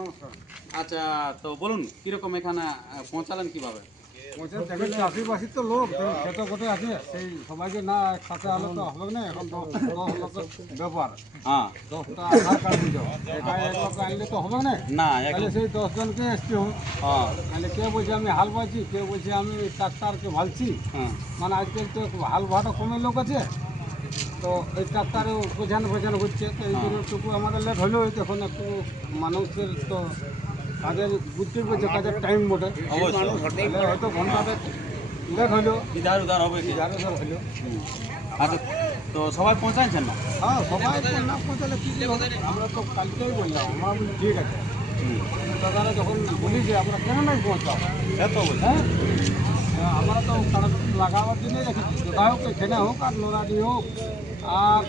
নমস্কার। আচ্ছা তো বলুন কীরকম এখানে পৌঁছালেন কীভাবে? চাষিবাসীর তো লোক খেতে আছে? সেই সবাইকে না একসাথে তো হবে না এখন দশ লোকের ব্যাপার। হ্যাঁ। দশটা আধার কার্ড দিতে একা এক লোক আনলে তো হবে না? না এক তাহলে সেই দশজনকে এসছি হোক। হ্যাঁ। তাহলে কে বলছে আমি হাল বাছি কে বলছে আমি ট্রাক্টারকে ভালছি? হ্যাঁ। মানে আজকাল তো হাল ভাটা কমে লোক আছে। তো এই ট্রাক্টারে বোঝানো বোঝানো হচ্ছে তো এই জন্য একটু আমাদের লেট হলেও এখন একটু মানুষের তো কাজের বুঝতে পেরেছে কাজের টাইম বটে। হয়তো ঘন্টাতে লেট হলো ইধার উধার হবে কি? যারে ধর হলো আচ্ছা তো সবাই পৌঁছাচ্ছেন না? হ্যাঁ সবাই না পৌঁছালে কি আমরা তো কালকেই বললাম আমরা ঠিক আছে। দাদারা যখন বলি যে আমরা কেন নাই পৌঁছাবো? সে তো বলছি হ্যাঁ হ্যাঁ, আমরা তো লাগাবার জন্য রেখেছি। যথাই হোক এখানে হোক আর নোনাটি হোক আর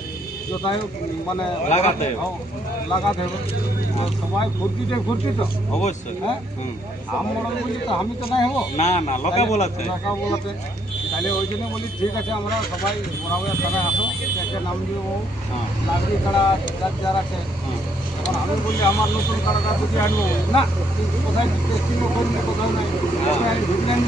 যথাই হোক মানে লাগাতে। হ্যাঁ, লাগাতে হবে। সবাই ফুর্তিতে ফুর্তি তো অবশ্যই। হ্যাঁ? আমরা বলি তো আমি তো নাই হব। না না লোকে বলাতে। লোকা বলাতে। তাহলে ওই জন্য বলি ঠিক আছে আমরা সবাই বরাবর তারাই আসো একটা নাম দিয়ে ও হ্যাঁ। লাগরি কাড়া যার যার আছে। হুম এখন আমি বললি আমার নতুন কাড়াটা যদি আনব না কোথায় টেস্টিংও করব কোথাও নাই। ঢুকলেন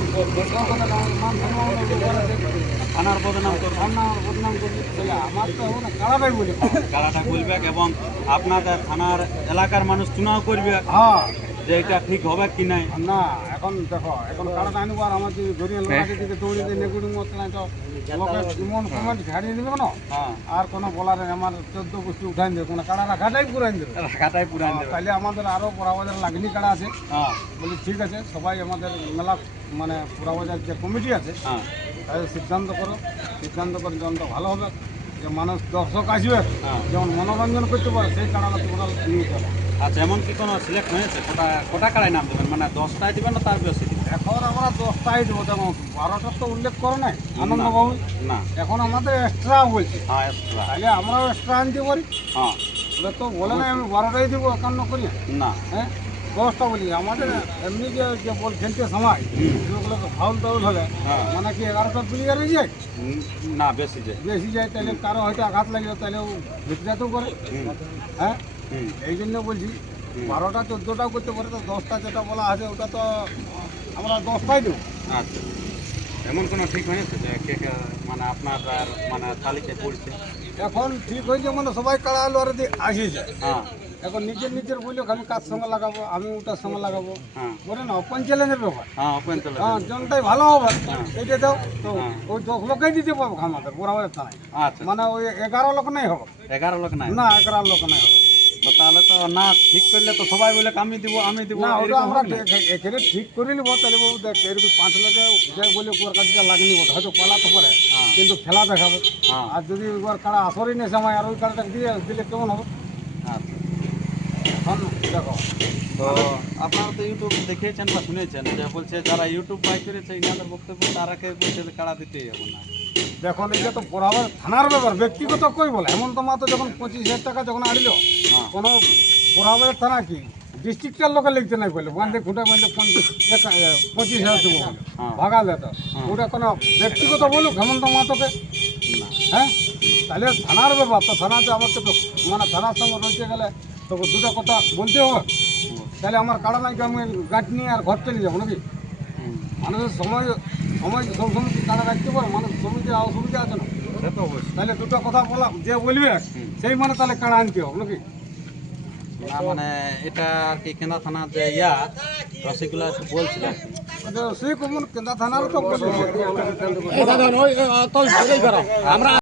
থানার বদনাম করব। রান্না বদনাম করবি। তাহলে আমার তো হবে না বলি। কারাটা বলবে এবং আপনাদের থানার এলাকার মানুষ চুনাও করবে। হ্যাঁ। যে এটা ঠিক হবে কি নাই? না এখন দেখো এখন কাড়াটা আনব আর আমার যদি গরিয়া লোকের দিকে দৌড়ে দিয়ে নেগুড়ি মতো নাই তো ঝাড়িয়ে দেবে না হ্যাঁ। আর কোনো বলার আমার চোদ্দ গোষ্ঠী উঠাই দেবে কোনো কাড়া রাখাটাই পুরাই দেবে রাখাটাই পুরান দেবে তাহলে আমাদের আরও বড়াবাজার লাগনি কাড়া আছে? হ্যাঁ। বলি ঠিক আছে সবাই আমাদের মেলা মানে পুরাবাজার যে কমিটি আছে হ্যাঁ। তাদের সিদ্ধান্ত করো। সিদ্ধান্ত করে যেমন তো ভালো হবে যে মানুষ দর্শক আসবে হ্যাঁ। যেমন মনোরঞ্জন করতে পারে সেই কারণে তোমরা নিয়ে চলো আচ্ছা এমন কি কোনো সিলেক্ট হয়েছে? কোটা কোটা কাড়ায় নাম দেবেন? মানে দশটায় দিবেন না তার বেশি দিবেন? এখন আমরা দশটাই দেবো যেমন বারোটার তো উল্লেখ করো নাই আনন্দবাবু না এখন আমাদের এক্সট্রা বলছি। হ্যাঁ extra। তাহলে আমরাও এক্সট্রা আনতে পারি। হ্যাঁ। বলে তো বলে না আমি বারোটাই দেবো একান্ন করি না। হ্যাঁ? দশটা বলি আমাদের এমনি যে যে বল খেলতে সময় তো ফাউল টাউল হলে হ্যাঁ। মানে কি এগারোটা প্লেয়ার যায়? না বেশি যে বেশি যায় তাহলে কারও হয়তো আঘাত লাগল তাহলে ও ভিতরাতেও করে। হ্যাঁ? এই জন্য বলছি বারোটা চোদ্দোটাও করতে পারে তো দশটা যেটা বলা আছে ওটা তো আমরা দশটাই দেবো। আচ্ছা। এমন কোনো ঠিক হয়েছে যে কে কে মানে আপনার মানে তালিকায় পড়ছে এখন ঠিক হয়েছে মানে সবাই কাড়া আলো আর আসে যায় হ্যাঁ। এখন নিজের নিজের বলল আমি কার সঙ্গে লাগাবো আমি ওটার সঙ্গে লাগাবো। হ্যাঁ। বলে না ওপেন চ্যালেঞ্জের ব্যাপার। হ্যাঁ হ্যাঁ জনটাই ভালো হবে। হ্যাঁ। এইটা দাও। তো। ওই দশ লোকেই দিতে পারব আমাদের বরাবর থানায়। আচ্ছা। মানে ওই এগারো লোক নাই হবে। এগারো লোক নাই? না এগারো লোক নাই হবে। তাহলে তো না ঠিক করলে তো সবাই বলে আমি দিব আমি দিব না ওটা আমরা এখানে ঠিক করে নিবো তাহলে বাবু দেখ এরকম পাঁচ লোকে যাই বলে ওর কাছে লাগিয়ে নিবো হয়তো পালাতে পারে হ্যাঁ। কিন্তু খেলা দেখাবে। হ্যাঁ। আর যদি ওর কাড়া আসরই নেই সময় আর ওই কাড়াটা দিয়ে দিলে কেমন হবে? আচ্ছা। এখন দেখো। তো আপনারা তো ইউটিউব দেখেছেন বা শুনেছেন যে বলছে যারা ইউটিউব বাই করেছে ইনাদের বক্তব্য তারাকে বলছে কাড়া দিতেই হবে না। দেখুন এটা তো বরাবর থানার ব্যাপার ব্যক্তিগত কই বলে? হেমন্ত মাতো যখন পঁচিশ হাজার টাকা যখন আনিল হ্যাঁ। কোনো বরাবর থানা কি? ডিস্ট্রিক্টের লোকে লিখতে নাই বলে বান্ধে খুঁটে বান্ধে পঁচিশ হাজার দেবো হ্যাঁ। ভাগালে তো। হ্যাঁ। ওটা কোনো ব্যক্তিগত বলুক হেমন্ত মাতোকে না। হ্যাঁ? তাহলে থানার ব্যাপার তো থানা যে আমাকে তো মানে থানার সঙ্গে রয়েছে গেলে তো দুটো কথা বলতে হবে। তাহলে আমার কাড়া নাই আমি গাছ নিয়ে আর ঘর চলে যাব নাকি। মানুষের সময় সময় কি কাড়া রাখতে পারে? মানুষ সুবিধা অসুবিধা আছে না? তাহলে দুটো কথা বলা যে বলবে। সেই মানে তাহলে কাড়া আনতে হবে নাকি? না মানে এটা আর কি কেন্দ্র থানা যে ইয়া রসিকগুলো বলছিল। সেই কমন কেন্দ্র থানারও তো বলবে আমরা